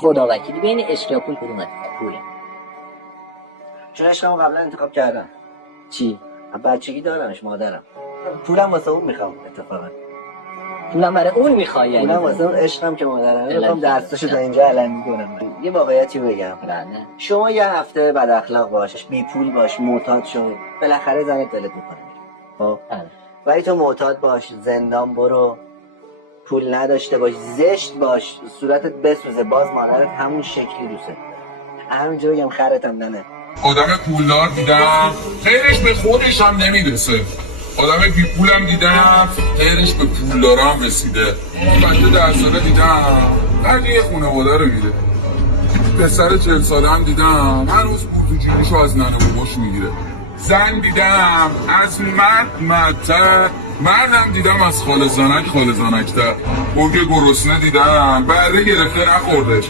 خدا وکیلی بین عشق یا پول کدومه؟ پوله. چون عشقمو قبلا انتخاب کردم. چی؟ بچگی دارمش، مادرم. پولم واسه اون میخوام اتفاقا. پولم برای اون میخوای یعنی؟ پولم واسه اون عشقم که مادرم میخوام دستاشو تا اینجا علنی کنم. یه واقعیتی بگم. نه. شما یه هفته بد اخلاق باشش، بی پول باش، معتاد شو، بالاخره زنت دلت میکنه. خب ولی تو معتاد باش، زندان برو، پول نداشته باش، زشت باش، صورتت بسوزه، باز مادرت همون شکلی دوست داره. همینجا بگم خرتم ننه. آدم پولدار دیدم خیرش به خودش هم نمیرسه. آدم بی پولم دیدم خیرش به پولدارم رسیده. بچه 10 ساله دیدم قدی یه خانواده رو میره. پسر 40 ساله هم دیدم هنوز پول تو جیبشو از ننه باباش میگیره. زن دیدم از مردتر، مردم دیدم از خاله زانکتر. گرگ گرسنه دیدم بره گرفته نخوردش.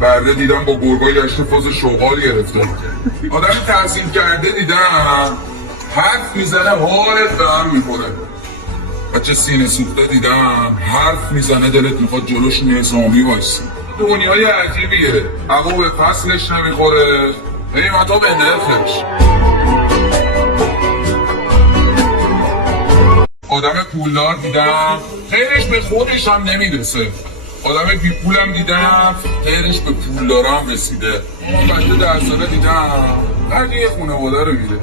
برده دیدم با گرگا گشت فاز شغال گرفته. آدم تحصیل کرده دیدم حرف میزنه حالت به هم میخوره. بچه سینه سوخته دیدم حرف میزنه دلت میخواد جلوش نظامی وایسی. دنیای عجیبیه، هوا به فصلش نمیخوره، قیمتا به نرخش. آدم پولدار دیدم خیرش به خودش هم نمیرسه. آدم بی پولم دیدم خیرش به پولدارم رسیده. بچه 10 ساله دیدم قدی یه خانواده رو میره.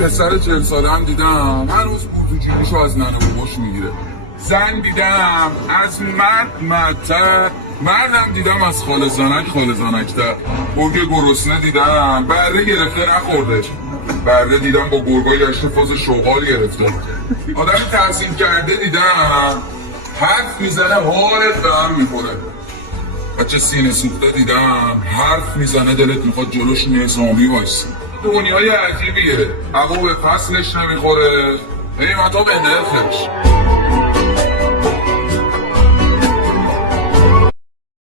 پسر 40 ساله هم دیدم هنوز پول تو جیبشو از ننه باباش میگیره. زن دیدم از مردتر، مردم دیدم از خاله زانکتر. گرگ گرسنه دیدم بره گرفته نخوردش. برده دیدم با گرگا گشت فاز شغال گرفته. آدم تحصیل کرده دیدم حرف میزنه حالت به هم میخوره. بچه سینه سوخته دیدم حرف میزنه دلت میخواد جلوش نظامی وایسی. دنیای عجیبیه، هوا به فصلش نمیخوره، قیمتا به نرخش.